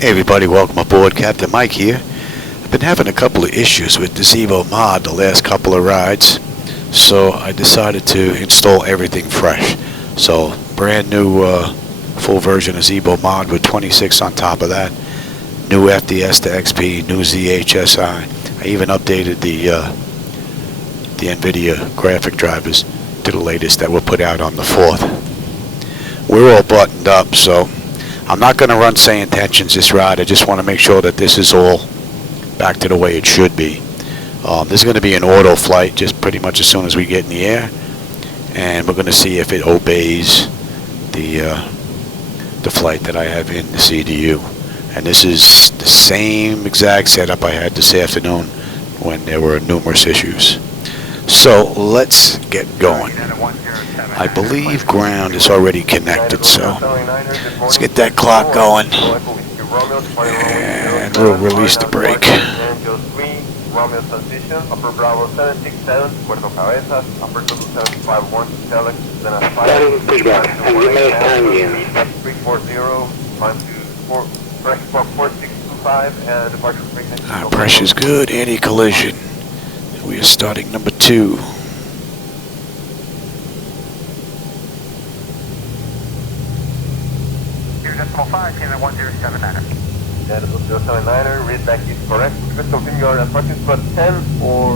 Hey everybody, welcome aboard. Captain Mike here. I've been having a couple of issues with the Zibo-Mod the last couple of rides, so I decided to install everything fresh. So brand new full version of Zibo-Mod with 26 on top of that. New FDS to XP, new ZHSI. I even updated the NVIDIA graphic drivers to the latest that were put out on the 4th. We're all buttoned up, so I'm not going to run say intentions this ride. I just want to make sure that this is all back to the way it should be. This is going to be an auto flight just pretty much as soon as we get in the air, and we're going to see if it obeys the flight that I have in the CDU. And this is the same exact setup I had this afternoon when there were numerous issues. So let's get going. I believe ground is already connected, so let's get that clock going, and we'll release the brake. Romeo transition, upper Bravo 767, Puerto Cabezas, upper 275 Telex, then a 340, press 4625, and departure frequency. Pressure's good, anti-collision. We are starting number 2. Decimal 5, came in 1079er. Yeah, the 1079er, read back is correct. Please confirm your approaching spot 10 or...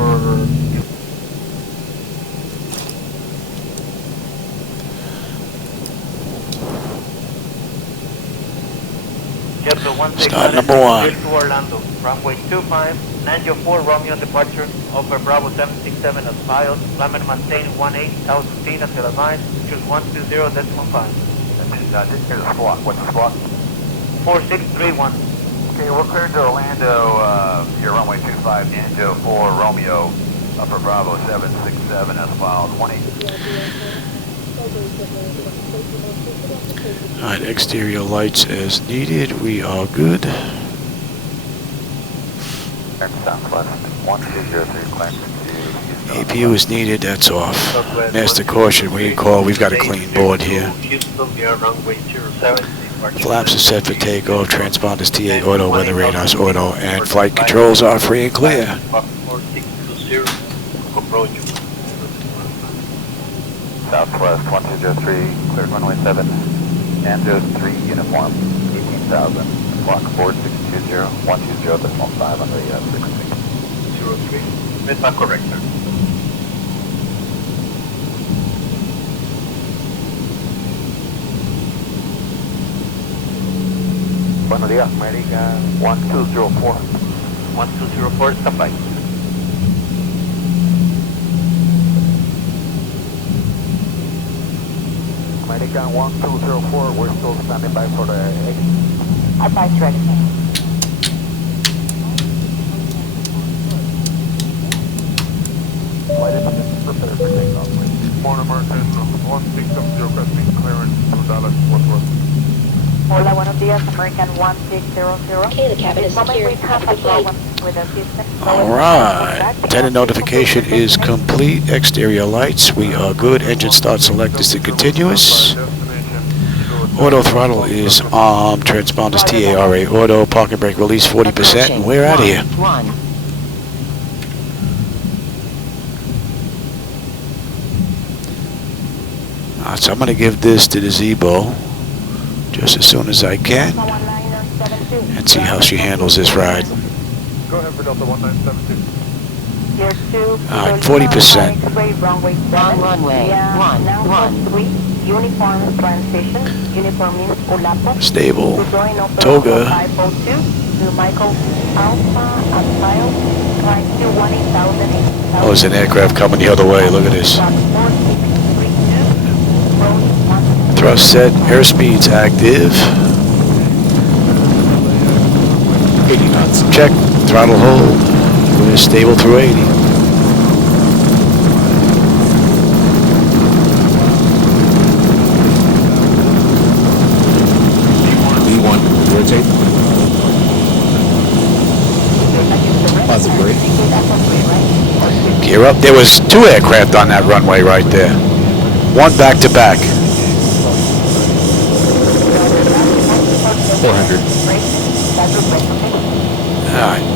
Start number 1. To Orlando, runway 25, 904 Romeo departure, over Bravo 767 as filed, climb and maintain 18,000 feet until advised, choose 120 decimal 5. This is a squawk. What's the squawk? 4631. Okay, we're cleared to Orlando, your runway 25, Ninja 4 Romeo, upper Bravo 767 as filed, 18. Alright, exterior lights as needed. We are good. Southwest 1203, climb to APU is needed, that's off. Master caution, we call, we've got a clean board here. Flaps are set for takeoff, transponders TA auto, weather radars auto, and flight controls are free and clear. Southwest 1203, cleared runway 7, and 3 uniform, 18,000, clock 4620, 120.5 on the frequency. 03, that's not correct, sir. Buenos días, American 1204. 1204, stand by. American 1204, we're still standing by for the 80. Advice ready. Flight attendant, prepare for takeoff, please. Morning, American 1670, requesting clearance to Dallas, Fort Worth. Hola, buenos días, American 1600. Okay, the cabin is secured. Have a good flight. Alright, attendant notification is complete. Exterior lights, we are good. Engine start select is to continuous. Auto throttle is on. Transponders TARA auto. Parking brake release 40%, and we're out of here. So I'm going to give this to the Zibo just as soon as I can and see how she handles this ride. Go ahead for Delta 1972. Alright, 40%. Runway 11. Uniform transition. Uniform means Ulapo. Stable. Toga. 502 Michael Alpha Alpha. Climb to 18,000. Oh, there's an aircraft coming the other way. Look at this. Thrust set. Airspeed's active. 80 knots. Check. Throttle hold. We're stable through 80. V1, rotate. Positive brake. Gear up. There was 2 aircraft on that runway right there. One back to back. 400. Alright.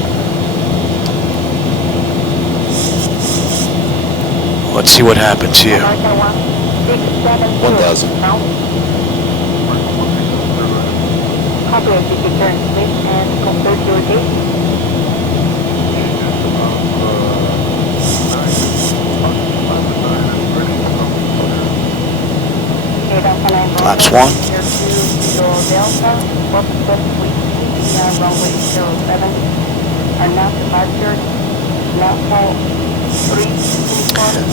Let's see what happens here. 1,000. Calculate the return space and confirm your date. Flaps 1. Delta, runway 07, and now departure,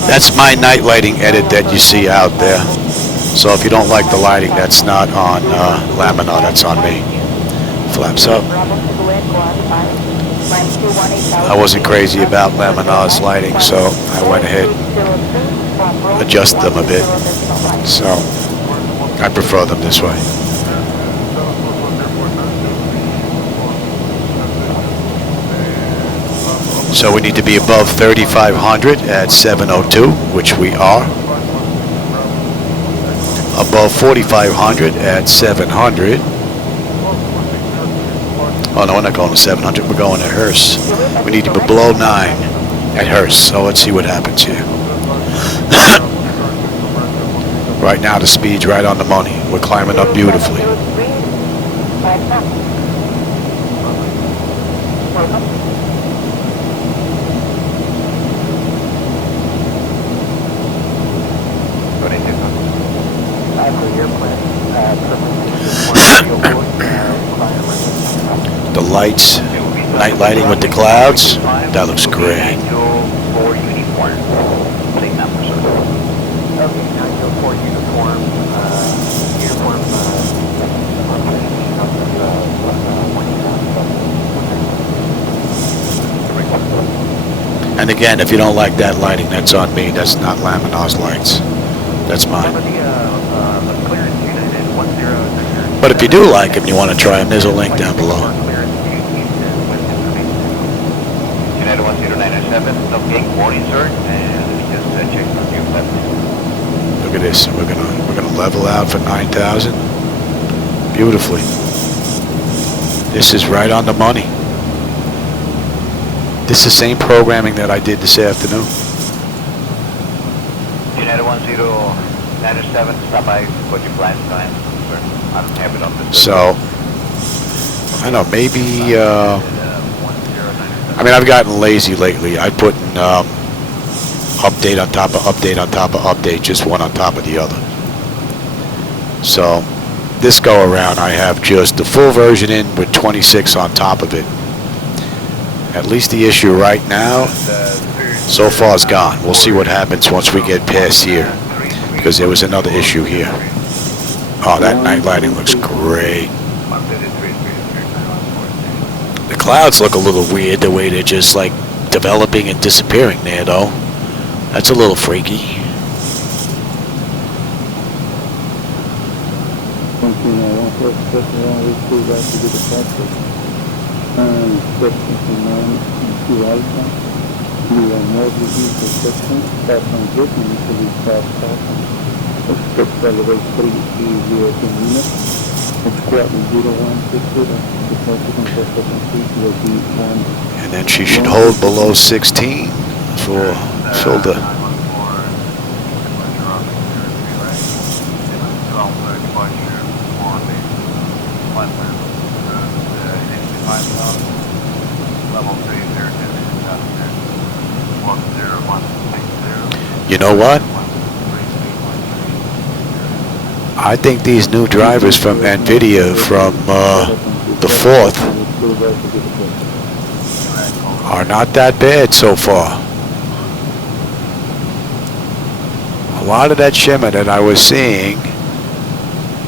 That's my night lighting edit that you see out there. So if you don't like the lighting, that's not on Laminar, that's on me. Flaps up. I wasn't crazy about Laminar's lighting, so I went ahead and adjusted them a bit. So I prefer them this way. So we need to be above 3,500 at 702, which we are. Above 4,500 at 700. Oh no, we're not going to 700, we're going to Hearst. We need to be below 9 at Hearst, so let's see what happens here. Right now the speed's right on the money. We're climbing up beautifully. The lights, night lighting with the clouds, that looks great. And again, if you don't like that lighting, that's on me. That's not Laminar's lights. That's mine. But if you do like them, you want to try them, there's a link down below. United 10907, no gate warning, sir, and just check for your left. Look at this. We're gonna level out for 9,000. Beautifully. This is right on the money. This is the same programming that I did this afternoon. United 1097, stop by for your flight time, sir. I don't have it on the system. So, I don't know, maybe, I mean, I've gotten lazy lately. I put in, update on top of update on top of update, just one on top of the other. So, this go around, I have just the full version in with 26 on top of it. At least the issue right now, so far is gone. We'll see what happens once we get past here, because there was another issue here. Oh, that night lighting looks great. The clouds look a little weird, the way they're just like developing and disappearing there, though. That's a little freaky. And then she should hold below 16 for filter. You know what? I think these new drivers from NVIDIA from the 4th are not that bad so far. A lot of that shimmer that I was seeing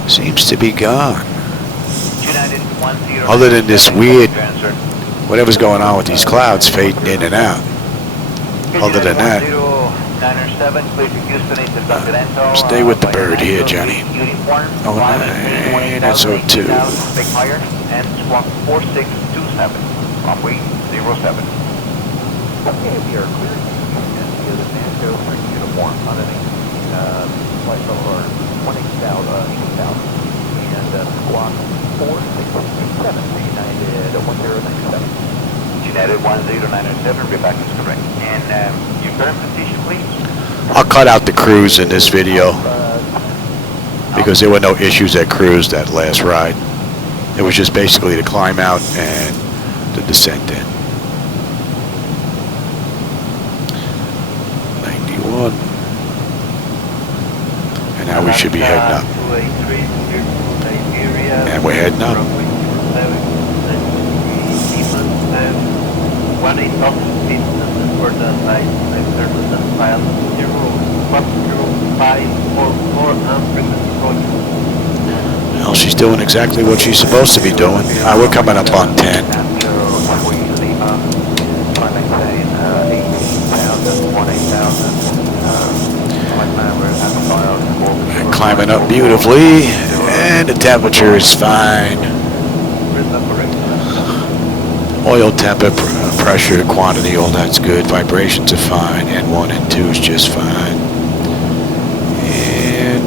seems to be gone. Other than this weird, whatever's going on with these clouds fading in and out. Other than that, stay with the bird here, Johnny. Oh, 9, that's 02. And squawk 4627, runway 07. Okay, we are clear. And the other Sancho for uniform underneath flight level 18,000 and squawk 4627 for United United 1097, reback is correct. And your current position, please? I'll cut out the cruise in this video because there were no issues at cruise that last ride. It was just basically the climb out and the descent in. 91. And now we should be heading up. And we're heading up. 18,000 feet for the side service and file 0.0544 frequency approach. Well, she's doing exactly what she's supposed to be doing. We're coming up on 10. And climbing up beautifully, and the temperature is fine. Oil temper, pressure, quantity, all that's good. Vibrations are fine. N1 and 2 is just fine. And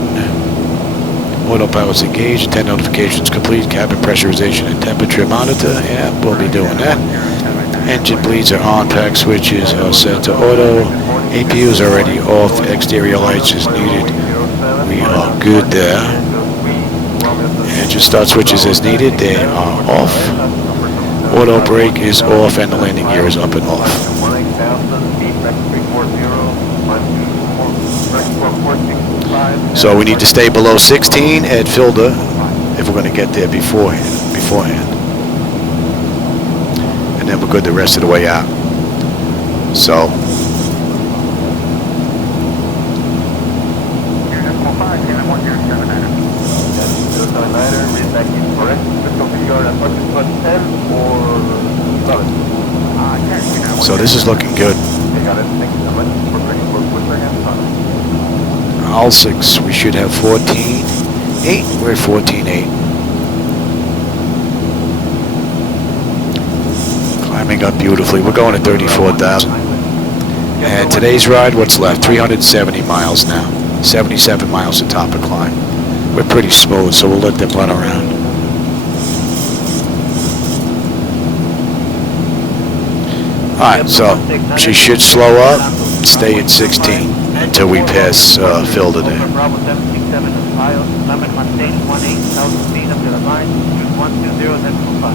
autopilot's engaged. 10 notifications complete. Cabin pressurization and temperature monitor. Yeah, we'll be doing that. Engine bleeds are on. Pack switches are set to auto. APU is already off. Exterior lights is needed. We are good there. Engine start switches as needed. They are off. Auto brake is off and the landing gear is up and off. So we need to stay below 16 at filter if we're going to get there beforehand. And then we're good the rest of the way out. So this is looking good. All 6, we should have 14.8. We're at 14.8. Climbing up beautifully. We're going at 34,000. And today's ride, what's left? 370 miles now. 77 miles to top of climb. We're pretty smooth, so we'll let them run around. Alright, so she should slow up, stay at 16 until we pass filter there. Bravo 767 is filed. Lemon maintain 18,000 feet up to the line. 120.5.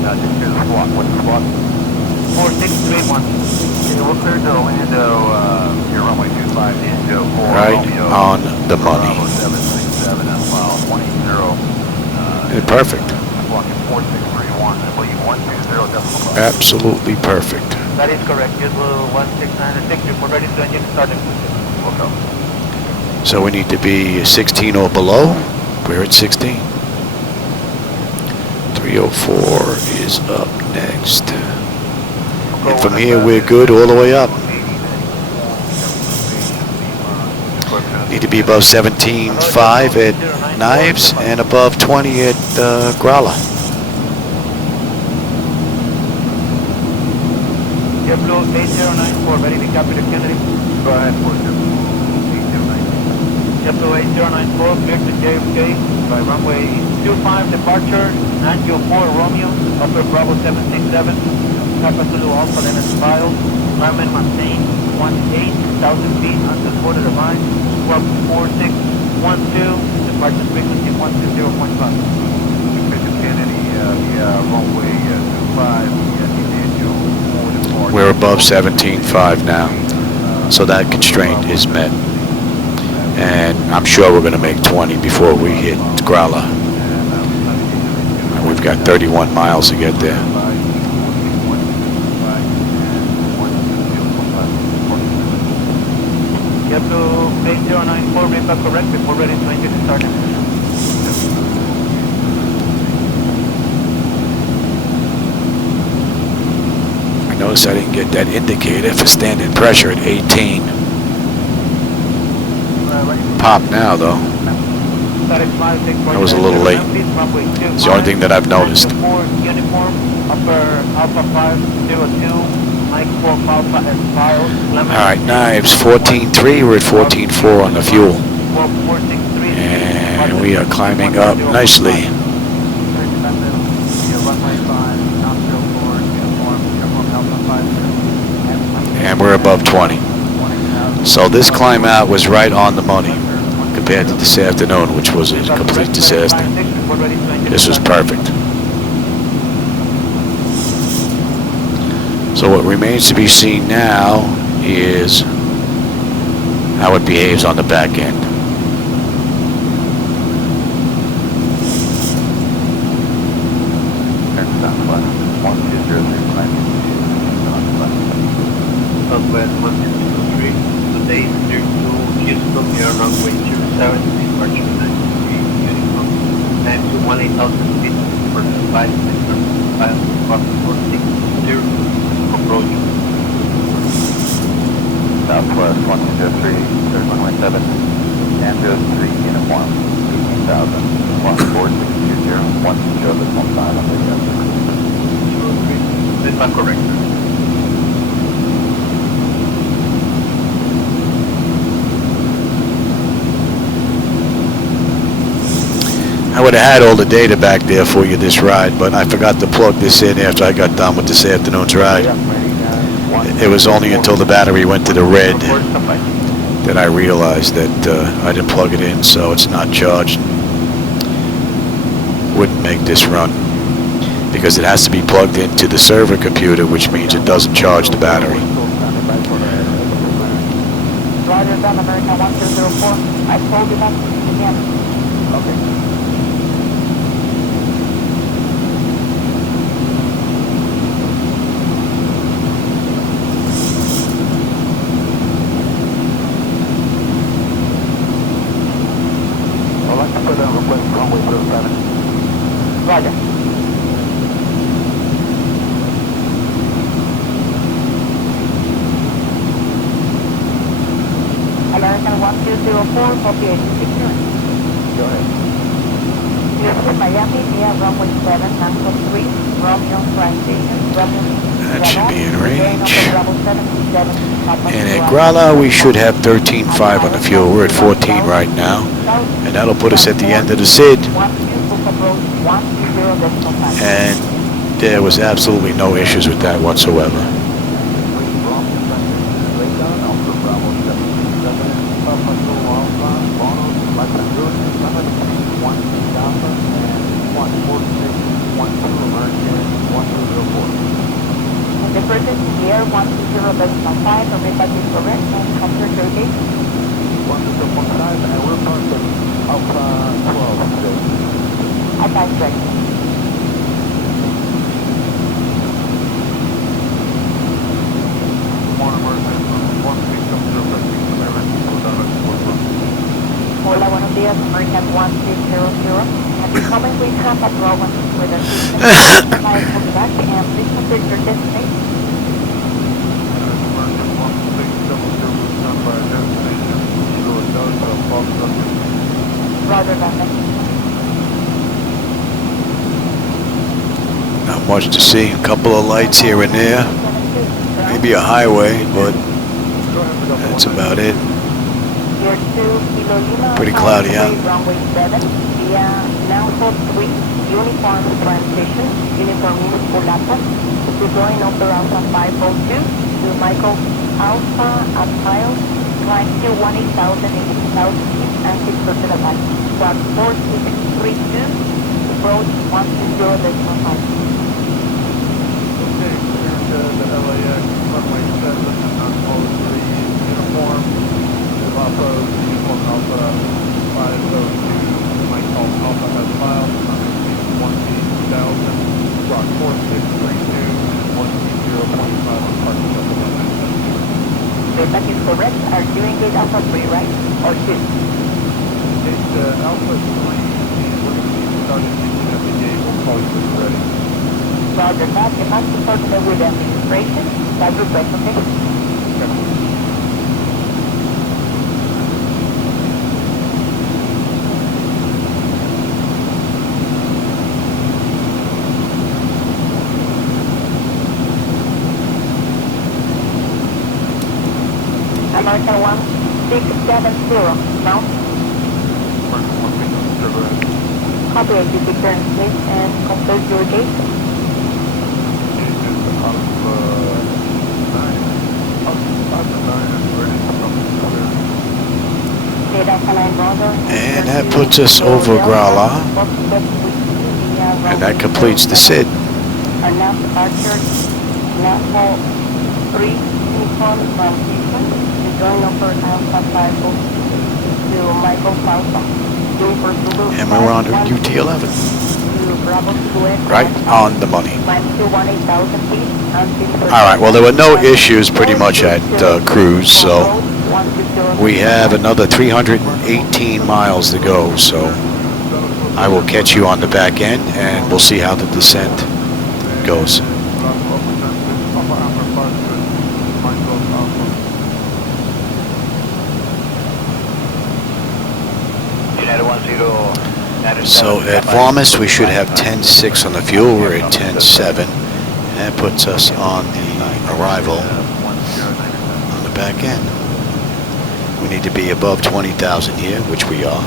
Just to the squawk. What's the squawk? 4631. We're clear to Orlando, your runway 25 into 4 Right on the money. Bravo 767 and file 180. Perfect. Squawking 4631. I believe 120.5. Absolutely perfect. That is correct. Just 169 we're ready to engine starting. Welcome. So we need to be 16 or below. We're at 16. 304 is up next. And from here we're good all the way up. Need to be above 17.5 at Knives and above 20 at Growler. JetBlue 8094, ready to copy to Kennedy. Go ahead, 809. JetBlue 8094, clear to JFK by runway 25 departure, 904 Romeo, upper Bravo 767, Papa Zulu Alpha Leonard File, climb and maintain 18,000 feet until quarter to line, squawk 4612, departure frequency 120.5. Kennedy, runway 25, We're above 17.5 now, so that constraint is met. And I'm sure we're going to make 20 before we hit Growler. We've got 31 miles to get there. JetBlue 8094, read correct before ready to engine starting. Notice I didn't get that indicator for standing pressure at 18. Pop now though. That was a little late. It's the only thing that I've noticed. Alright, Knives 14.3, we're at 14.4 on the fuel. And we are climbing up nicely. above 20. So this climb out was right on the money compared to this afternoon, which was a complete disaster. This was perfect. So what remains to be seen now is how it behaves on the back end. Southwest 1203. Today, clear to Houston, air runway 27, departure 93, uniform. Time to 18,000 feet, for the 5, 460, approach. Southwest 1203, clear runway 7, Andrews 3, uniform, 18,000, squawk 4620, 120.5 on the 203, is that correct? I would have had all the data back there for you this ride, but I forgot to plug this in after I got done with this afternoon's ride. It was only until the battery went to the red that I realized that I didn't plug it in, so it's not charged. Wouldn't make this run because it has to be plugged into the server computer, which means it doesn't charge the battery. Roger, America 1204. I told you that again. Okay. Roger. American 1204, copy 86. Go ahead. Houston, Miami, via runway 7, Nanko 3, Romeo, Transition, Romeo. That should be in range. And at Grala, we should have 13.5 on the fuel. We're at 14 right now. And that'll put us at the end of the SID. And there was absolutely no issues with that whatsoever. The person here 120.5, everybody is correct, and comfort your gate. 120.5, and we're parking Alpha 12 today. Advance ready. Hola, buenos días, American 1600. At the moment we have a problem with our system. Fire from the back, and please complete your destination. Roger that. Not much to see. A couple of lights here and there. Maybe a highway, but that's about it. Pretty cloudy out. Runway 7, via Nanko 3, uniform transition, uniform means Pulapa. Deploying Operator 502 to Michael Alpha at Kyle, climb to 18,000 feet and 6% of that. Squawk 4632, approach 120.5. Okay, clear to the LAX, runway 7, Nanko 3, uniform, Alpha, uniform Alpha 502, Michael Alpha has filed, 118,000, squawk 4632, 120.5 on parking of the runway. That is correct. Are you engaged Alpha 3, right? Or 2? It's Alpha 3, and we're going to be starting using at the gate. We'll call you when you're ready. Roger that. You must be coordinated with administration. That request, okay? American 1670, mount. Copy, as you return please, and complete your gate. And that puts us over Grala. And that completes the SID. Our last departure, National 3 uniform transition, to join over Alpha 502 to Michael Falfa. And we're on to UT11. Right on the money. Alright, well there were no issues pretty much at cruise, so we have another 318 miles to go, so I will catch you on the back end and we'll see how the descent goes. So at Varmus we should have 10.6 on the fuel. We're at 10.7. That puts us on the arrival on the back end. We need to be above 20,000 here, which we are.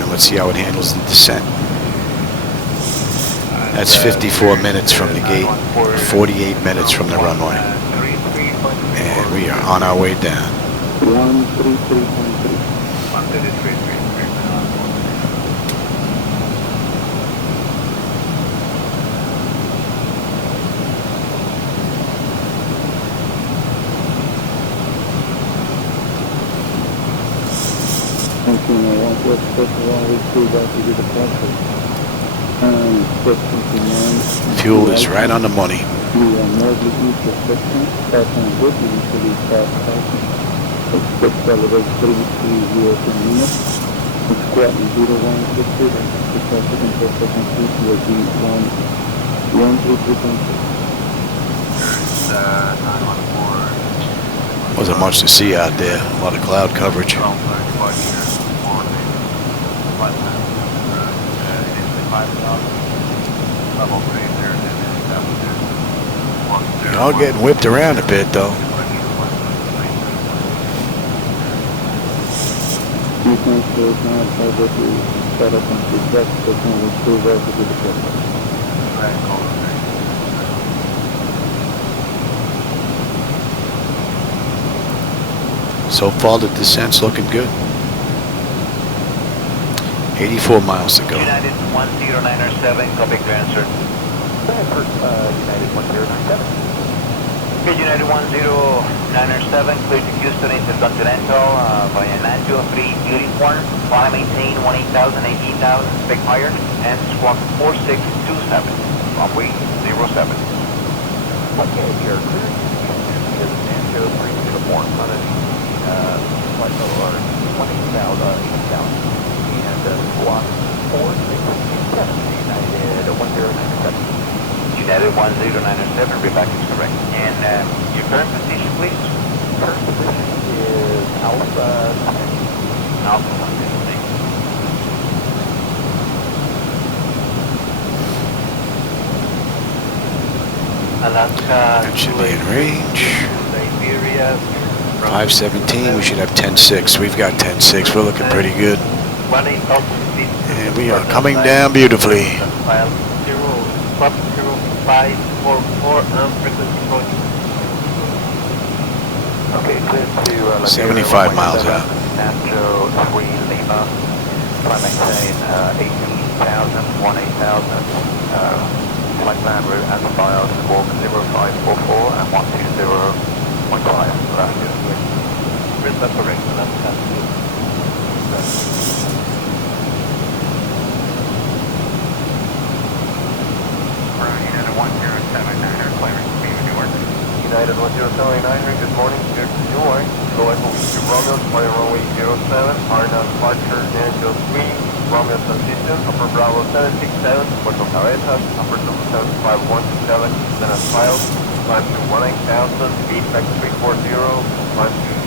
And let's see how it handles the descent. That's 54 minutes from the gate, 48 minutes from the runway. And we are on our way down. 133.3. Fuel is right on the money. Wasn't much to see out there. A lot of cloud coverage. You're all getting whipped around a bit though. So far the descent's looking good. 84 miles to go. United 1097, copy clearance, sir. United 1097. Okay, United 1097, clear to Houston Intercontinental via 923 uniform. Fly maintain 18,000, 18,000, spec higher, and squawk 4627, runway 07. Okay, you're clear. Is Sancho 3 uniform underneath flight level are 20,000, and squawk 4627, United 1097. United 1097, reback is correct. And your current position, please? Current position is Alpha 10. Alpha 10, thank you. Alaska. That should be in range. Siberia. 517, we should have 10.6. We've got 10.6. We're looking pretty good. And we are coming down beautifully. File 0544 frequency approach. Okay, clear to 75 miles out. Nacho 3 Lima. Fly maintain 18,000, 18,000. Flight plan route and files squawk 0544 and 120.5. Last year. That's correct. That's good. United 1079er, clearing speed with Newark. United 1079er, good morning, clear to Newark. Go ahead, to Romeo, fly runway 07, R9 departure, Angel 3, Romeo transition, upper Bravo 767, Puerto Cabezas, upper 75127, then as filed, climb to 18,000, feet back 340, climb to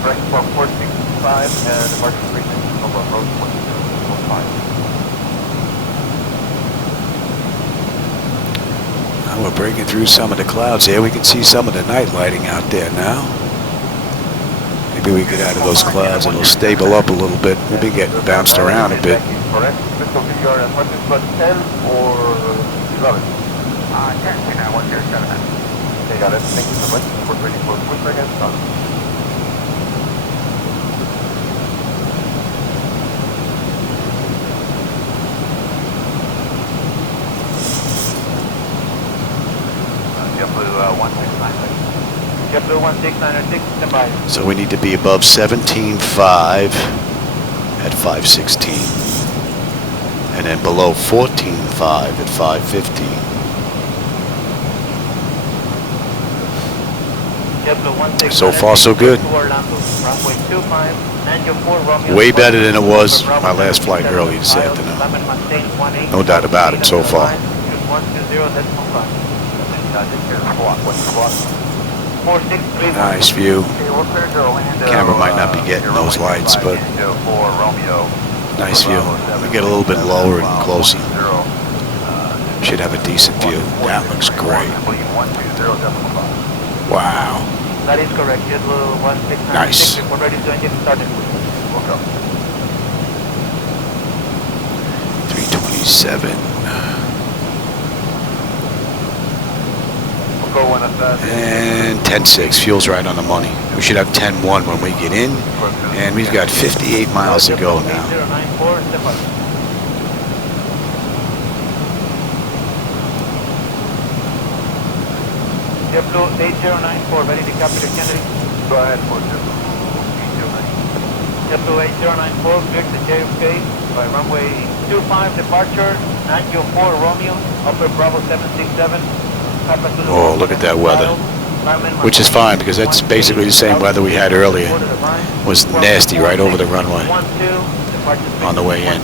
465, and departure frequency of approach 120.5. We're breaking through some of the clouds here. We can see some of the night lighting out there now. Maybe we get out of those clouds and it'll stable up a little bit. We'll be getting bounced around a bit. Correct. Crystal figure as much as 10 or 11? 10, 107. Okay, got it. Thank you so much. We're ready for quick break and start. JetBlue 169. JetBlue 16906, stand by. So we need to be above 17.5 at 516. And then below 14.5 at 515. JetBlue 16906. So far, so good. To Orlando, runway 25, and your 4 Romeo. Way better than it was my last flight early this afternoon. No doubt about it so far. 120.5. Nice view. Camera might not be getting those lights, but nice view. Let me get a little bit lower and closer. Should have a decent view. That looks great. Wow. That is correct. JetBlue 16906. Nice. We're ready to engine started. Welcome. 327. And 10.6. Fuel's right on the money. We should have 10.1 when we get in. And we've got 58 miles to go now. JetBlue 8094, ready to copy the Kennedy. Go ahead for JetBlue 8094, clear to JFK by runway 25 departure, Angel 4 Romeo, upper Bravo 767. Oh, look at that weather. Which is fine because that's basically the same weather we had earlier. It was nasty right over the runway on the way in.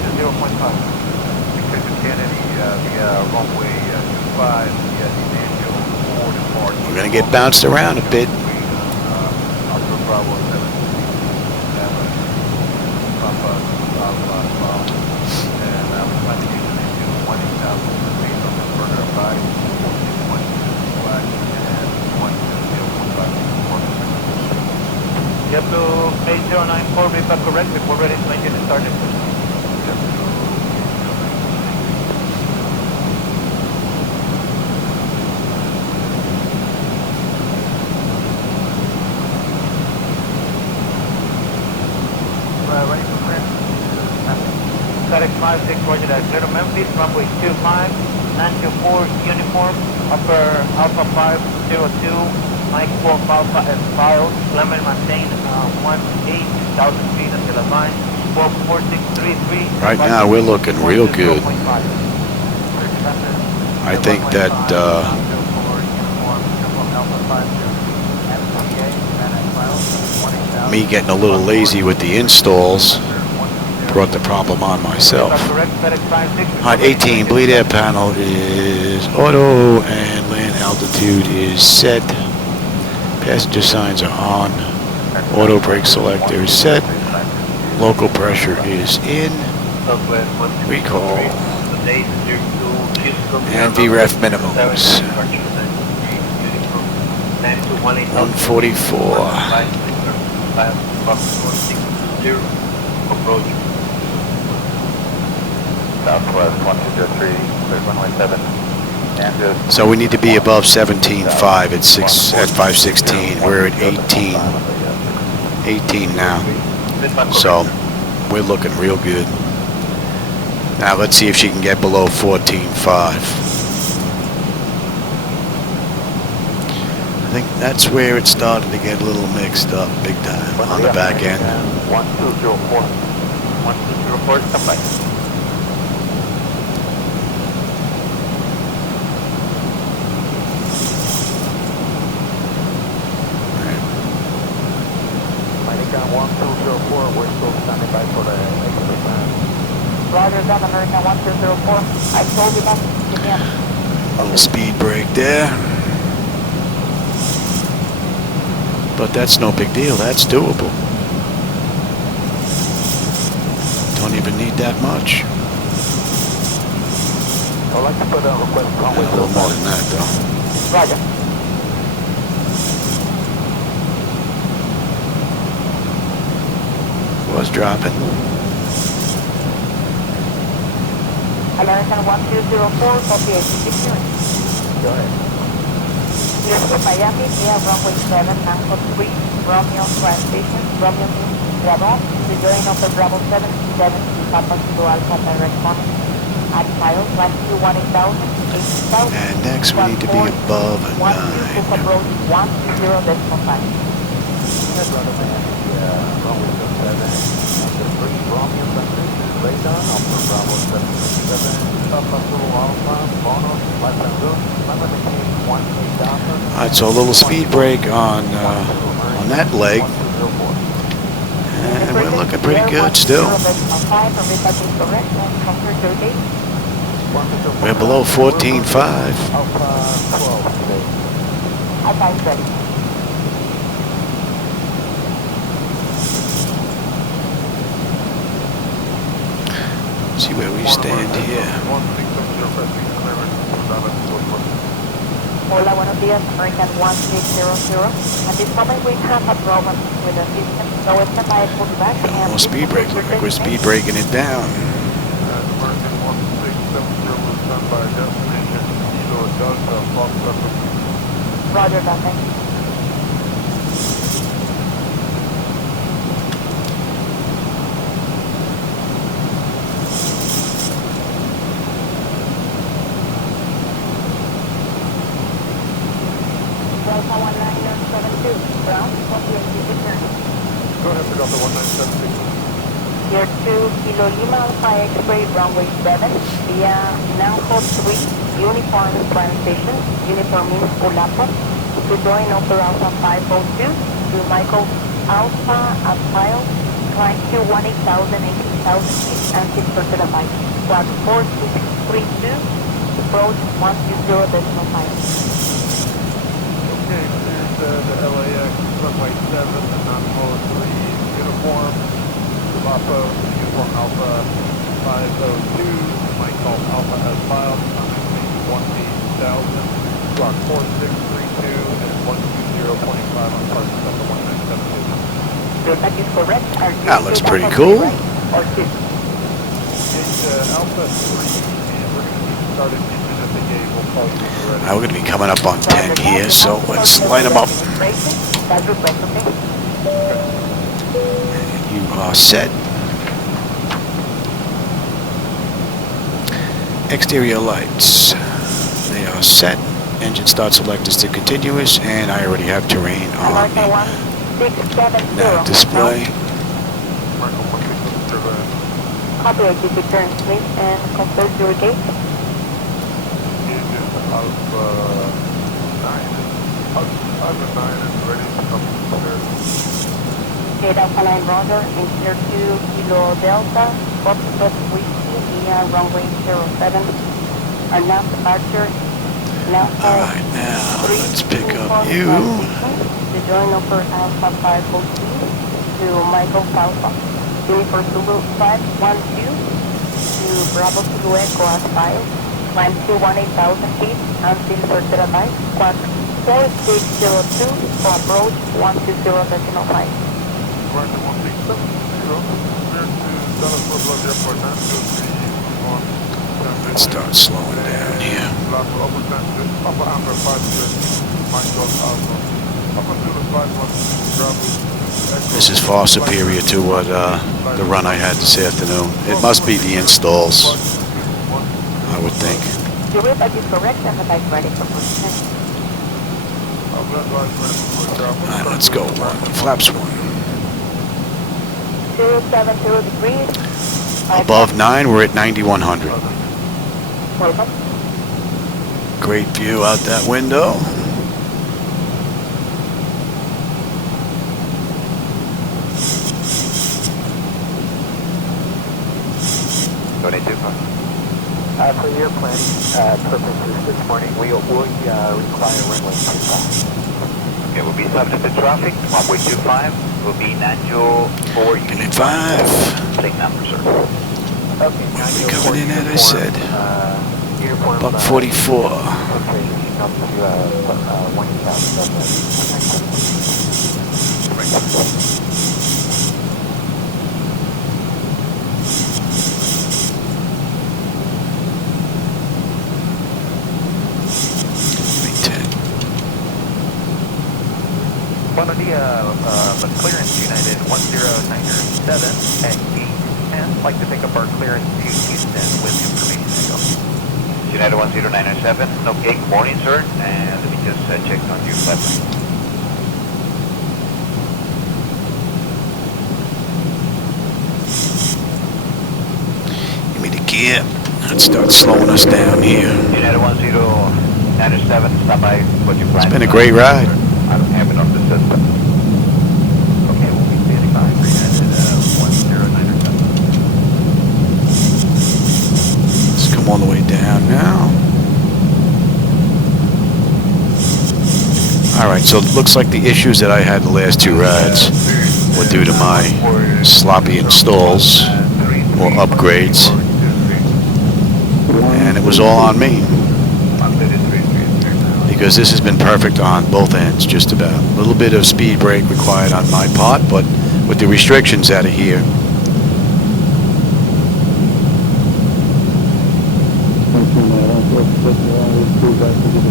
We're going to get bounced around a bit. JetBlue 8094, be back correct before ready to engine started. Ready for clear? Static 56, roger that. Clear to Memphis, runway 25, Nancy 4 uniform, upper Alpha 502, Mike 4 Alpha S filed, Clement maintain 18,000 feet until the line, 4633. Right now we're looking real good. I think that me getting a little lazy with the installs brought the problem on myself. Hot 18, bleed air panel is auto and land altitude is set. Passenger signs are on. Auto brake selector is set. Local pressure is in. Recall. And VREF minimums. 144. Southwest 1203, clear runway 7. So we need to be above 17.5 at 516. We're at 18. 18 now. So we're looking real good. Now let's see if she can get below 14.5. I think that's where it started to get a little mixed up big time on the back end. 1204. 1204, stand by. American 1204, we're still standing by for the exit plan. Roger that, American 1204. I told you not to give me a Little speed break there. But that's no big deal. That's doable. Don't even need that much. I'd like to put a request A little more than that, though. Roger. Was dropping. American 1204, copy 86. Go ahead. Here to Miami via runway 7, Nanko 3, Romeo transition, Romeo Bravo, to join over Bravo 77, Papa Kilo Alpha direct morning. At miles, 121,000, 80,000. And next we need to be above 9. Approach 120.5. Head runner Miami, runway 7, Nanko 3, Romeo transition, radar, Alpha Bravo 77, Papa Kilo Alpha, bonus, left and good, remember the key 18,000. Alright, so a little speed brake on that leg. And we're looking pretty good still. We're below 14.5. See where we stand here. Hola, buenos días, American 1600. At this moment we have a problem with the system, so it's not my pull back. And More speed brake. Look like we're speed braking it down. American 1670 will stand by destination Kilo Delta Fox. Roger that, thank you. Delta 1972, ground, copy and return. Go ahead, pick up the 1976. Here to Kilo Lima Alpha X-ray runway 7 via Nanko 3 uniform transition, uniform means Ulapo, to join over Alpha 502 to Michael Alpha at file, climb to 18,000, 18,000 feet and 6% of height. Squad 4632, approach 120.5. Okay, here's the LAX runway 7, the Nanko 3 uniform, Lapo, uniform Alpha 502, Michael Alpha has filed, climbing 18,000, squawk 4632 and 120.5 on parts of the 1972. That is correct. That looks pretty cool. Or 2. Gate Alpha 3, and we're going to get started engine at the gate. We'll call you when we're ready. We're going to be coming up on 10 here, so let's light them up. That's request, okay? And you are set. Exterior lights. They are set. Engine start select is to continuous, and I already have terrain on American the 1670. nav display. Marco 1670, go ahead. Copy, I keep return, please, and confirm your gate. Gauge is Alpha 9. Alpha 9 is ready to come to the Gate Alpha Line Roger, in here to Kilo Delta, Foxtrot Whiskey via runway 07. Our now departure, now Alright, now let's pick up you. To join over Alpha 502 to Michael Alpha. For Zulu 512 to Bravo Zulu Echo as file. Climb to 18,000 feet until further advice. Squawk 4602 for approach 120.5. Roger 1670, clear to Dallas Fort Worth Airport 903 on Let's start slowing down here. Lapo Upper Transit, Upper Amber 50, Michael Alpha, Upper Zulu 51, Bravo. This is far superior to what the run I had this afternoon. It must be the installs, I would think. Your wayback is correct and the bike ready for position. Alright, let's go. Flaps 1. 270 degrees. Above 9, we're at 9,100. Welcome. Great view out that window. For your planning purposes this morning, we require runway 25. Okay, we'll be subject to traffic. Runway 25 will be Nanjo 4. Unit 5. Same number, sir. Okay, Where are we coming in at, I said? Uniform. Buck 44. Okay, up to 1,000. but clearance United 1097 at gate 10. Like to pick up our clearance to Houston with information to go. United 1097, okay, good morning, sir, and let me just check on your flight plan. Give me the gear. Let's start slowing us down here. United 1097, stop by what you plan. It's been a great ride. I don't have it on the system. Okay, we'll be standing by for United 1097. Let's come all the way down now. Alright, so it looks like the issues that I had the last two rides were due to my sloppy installs or upgrades. And it was all on me. Because this has been perfect on both ends, just about. A little bit of speed brake required on my part, but with the restrictions out of here.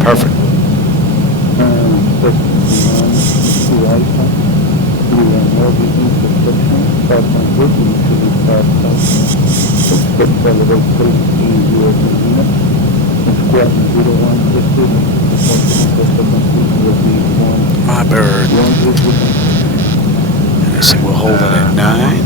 Perfect. My bird. And I see we're holding at 9.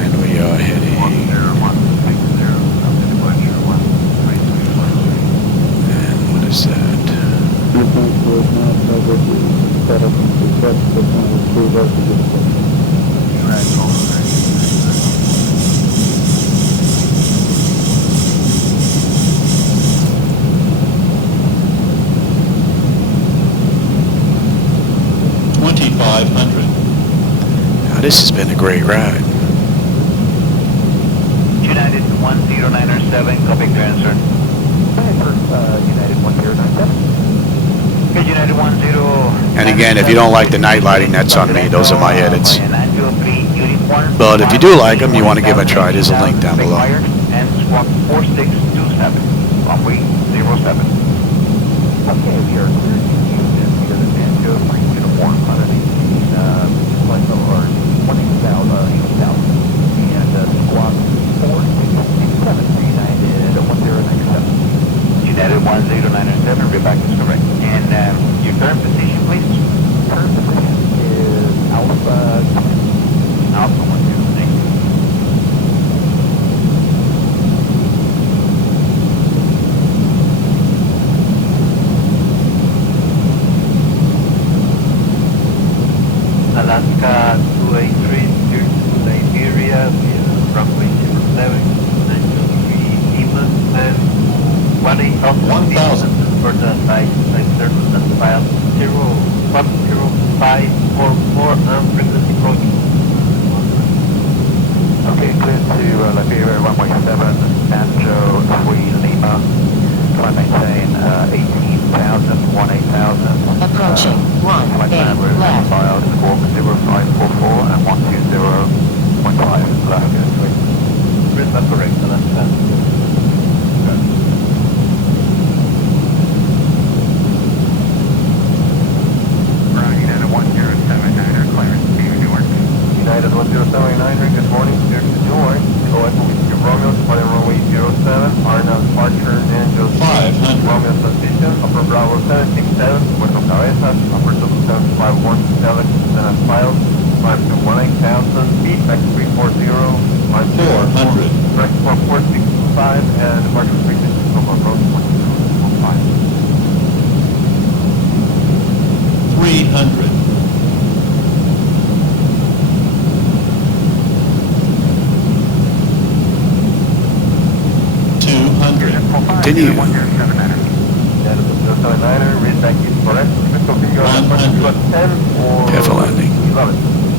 And we are heading. And what is that? Now this has been a great ride. United 1097, copy clearance, sir. United 1097. Okay, United 10. And again, if you don't like the night lighting, that's on me. Those are my edits. But if you do like them, you want to give them a try. There's a link down below. And squawk 4627, runway 07. Okay, we are clear to Houston via the Banjo Green uniform underneath flight or 180,000 and squawk 4627 United 1097. United 1097, rear back is correct. And your current position, please? Current position is Alpha 2. Alpha 12, thank you. Alaska 283, to Liberia, runway 07, 923 Lima, and 1,000 for the site service and file 0.0544 frequency approaching. Okay, clear to Liberia, runway 7, Banjo 3 Lima. Try to maintain 18,000. Approaching 1-8 left. File squawk 0544 and 120.5 left. Is that correct? Alaska. United 1079, good morning, clear to Joy. Go ahead with Romeo, flight runway 07, Arna's departure, Angel 500. Romeo transition, upper Bravo 767, Puerto Cabezas, upper 751, Alex, then file, 5218000, speed, back 340, 400. Direct for 4625, and departure frequency from approach 1015. 300. 200. Continue. 179er, read back is correct. Crystal, can you go ahead and 10 or Careful landing. 11?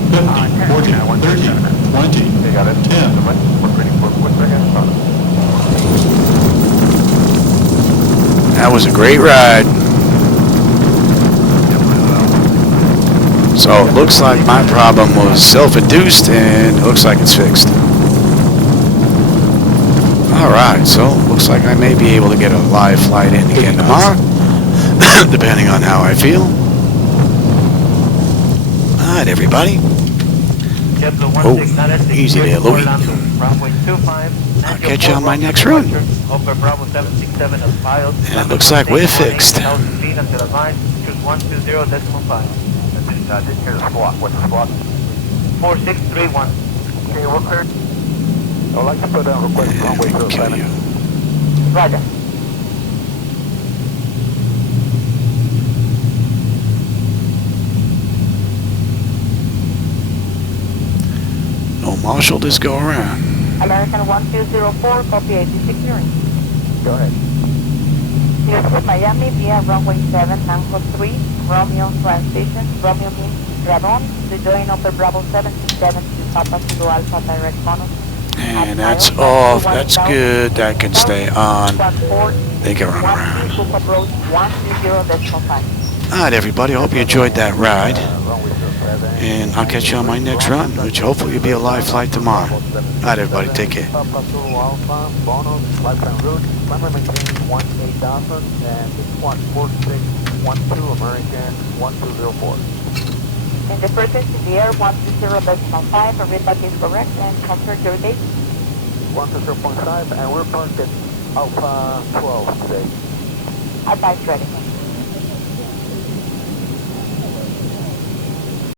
50, 40, 30, 20, Okay, got it. 10. We're ready for quick second. That was a great ride. So it looks like my problem was self-induced, and it looks like it's fixed. Alright, so looks like I may be able to get a live flight in again tomorrow, depending on how I feel. Alright, everybody. Oh, easy there, Louie. I'll catch you on my next run. And it looks like we're fixed. I didn't hear the squawk. What's the squawk? 4631. Okay, we're cleared. I'd like to put down a request for runway 07. Roger. No Marshall, this go around. American 1204, copy 86 clearing. Go ahead. Houston, Miami via runway 7, Nanko 3, Romeo transition, Romeo means Radon, to join over Bravo 767 to Papa Zulu Alpha direct bonus. And that's off, that's good, that can stay on. They can run around. Alright everybody, hope you enjoyed that ride. And I'll catch you on my next run, which hopefully will be a live flight tomorrow. Alright everybody, take care. Papa Zulu Alpha, bonus, lifetime route, climber maintain 18,000, and squawk 4612, American 1204. In the first in the air, 120.5, everybody is correct, and confirm your date. 120.5, and we're parked at Alpha 12 today. Advice ready.